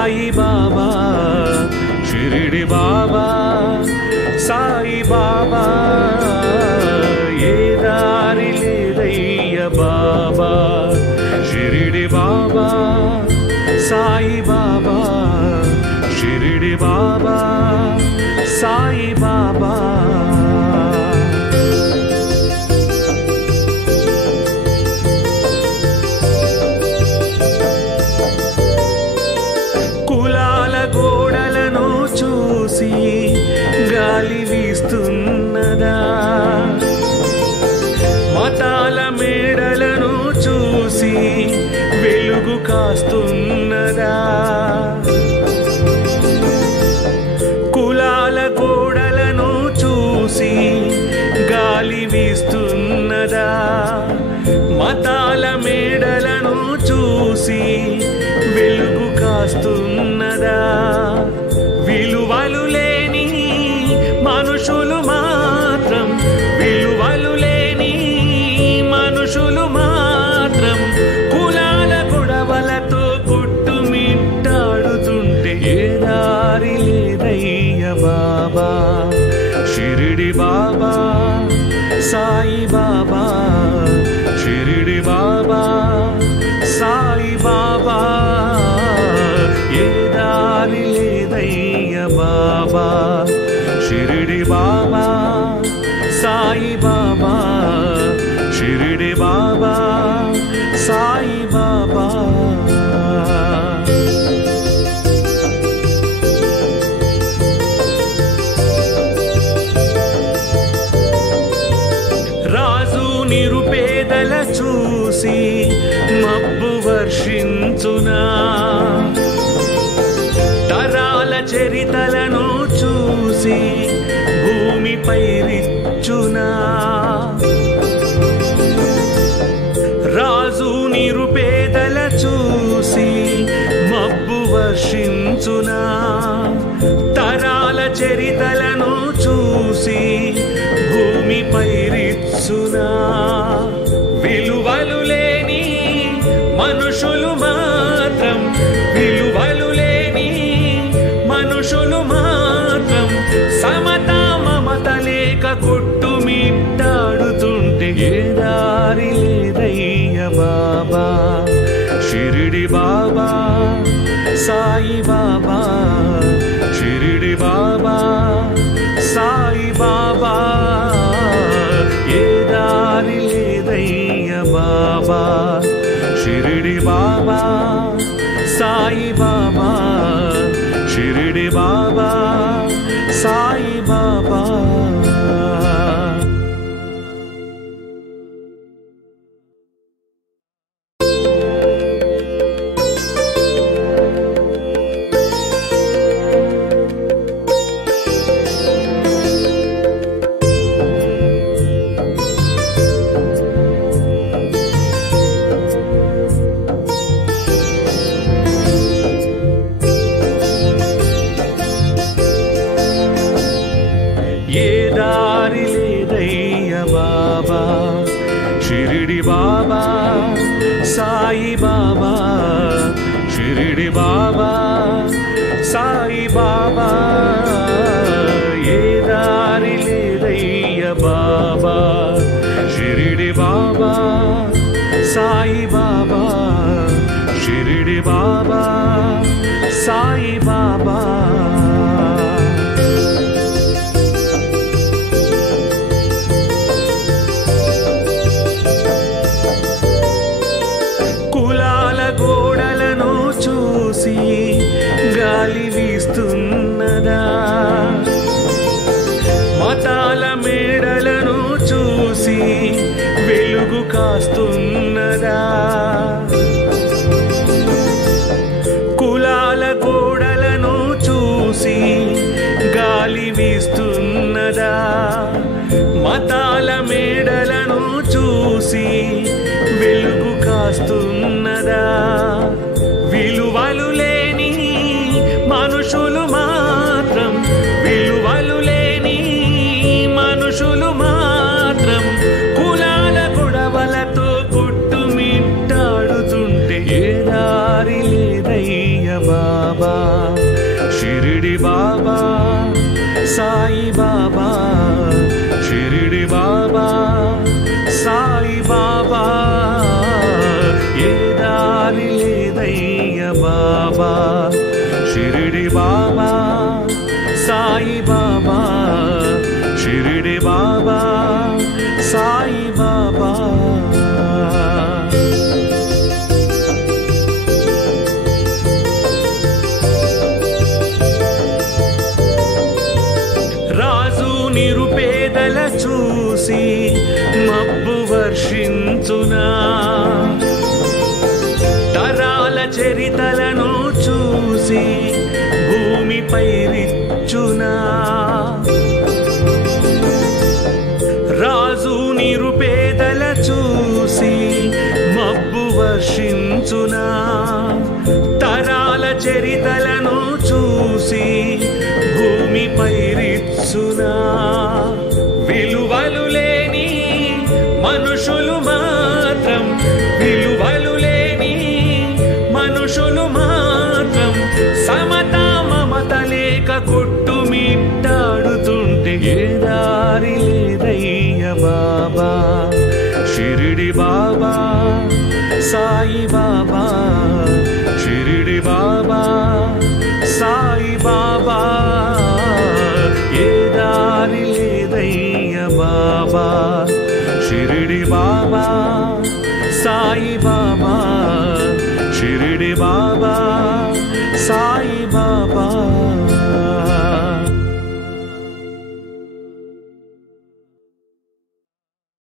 సాయి బాబా షిరిడి బాబా సాయి బాబా ఏ దారి లేదయ్య బాబా షిరిడి బాబా సాయి బాబా షిరిడి బాబా సాయి బాబా కులాల గోడలను చూసి గాలి వీస్తున్నదా మతాల మేడలను చూసి వెలుగు కాస్తున్నదా కులాల గోడలను చూసి గాలి వీస్తున్నదా మతాల మేడలను చూసి వెలుగు కాస్తున్నదా విలువలు లేని మనుషులు మాత్రం విలువలు లేని మనుషులు మాత్రం కులాల గొడవలతో కొట్టుమిట్టాడుతుంటే ఏ దారి లేదయ్య బాబా షిరిడి బాబా సాయి బాబా షిరిడి బాబా సాయి బాబా ఏ దారి లేదయ్య బాబా షిరిడి బాబా సాయి బాబా షిరిడి బాబా సాయి బాబా రాజు నిరుపేదల చూసి మబ్బు వర్షించునా తరాల చరితలను చూసి భూమిపై రిచ్చునా రాజు నిరుపేదల చూసి మబ్బు వర్షించునా తరాల చరితలను చూసి భూమిపై రిచ్చునా విలువలు లేని మనుషులు మాత్రం విలువలు లేని మనుషులు మాత్రం సమత మమత లేక కొట్టుమిట్టాడుతుంటే ఏ దారి లేదయ్య బాబా షిరిడి బాబా సాయి బాబా షిరిడి బాబా సాయి బాబా ఏ దారి లేదయ్య బాబా షిరిడి బాబా సాయి బాబా షిరిడి బాబా సాయి బాబా షిరిడి బాబా సాయి బాబా షిరిడి బాబా సాయి బాబా ఏ దారి లేదయ్య బాబా షిరిడి బాబా సాయి బాబా షిరిడి బాబా సాయి బాబా గోడలను చూసి గాలి వీస్తున్నదా మతాల మేడలను చూసి వెలుగు కాస్తున్నదా కులాల గోడలను చూసి గాలి వీస్తున్నదా మతాల మేడలను చూసి వెలుగు కాస్తున్నదా విలువలు లేని మనుషులు మాత్రం విలువలు లేని మనుషులు మాత్రం కులాల గొడవలతో కొట్టుమిట్టాడుతుంటే ఏ దారి లేదయ్య బాబా షిరిడి బాబా సాయి బాబా షిరిడి బాబా సాయి బాబా ఏ దారి లేదయ్య బాబా షిరిడి బాబా సాయి బాబా షిరిడి బాబా సాయి బాబా రాజు నిరుపేదల చూసి మబ్బు వర్షించునా తరాల చరితలను చూసి భూమిపై రిచ్చునా రాజు నిరుపేదల చూసి మబ్బు వర్షించునా తరాల చరితలను చూసి భూమిపై రిచ్చునా విలువలు లేని మనుషులు మాత్రం విలువలు లేని మనుషులు మాత్రం సమత మమత లేక కొట్టుమిట్టాడుతుంటే ఏ దారి లేదయ్య బాబా షిరిడి బాబా సాయి బాబా షిరిడి బాబా సాయి బాబా ఏ దారి లేదయ్య బాబా షిరిడి బాబా సాయి బాబా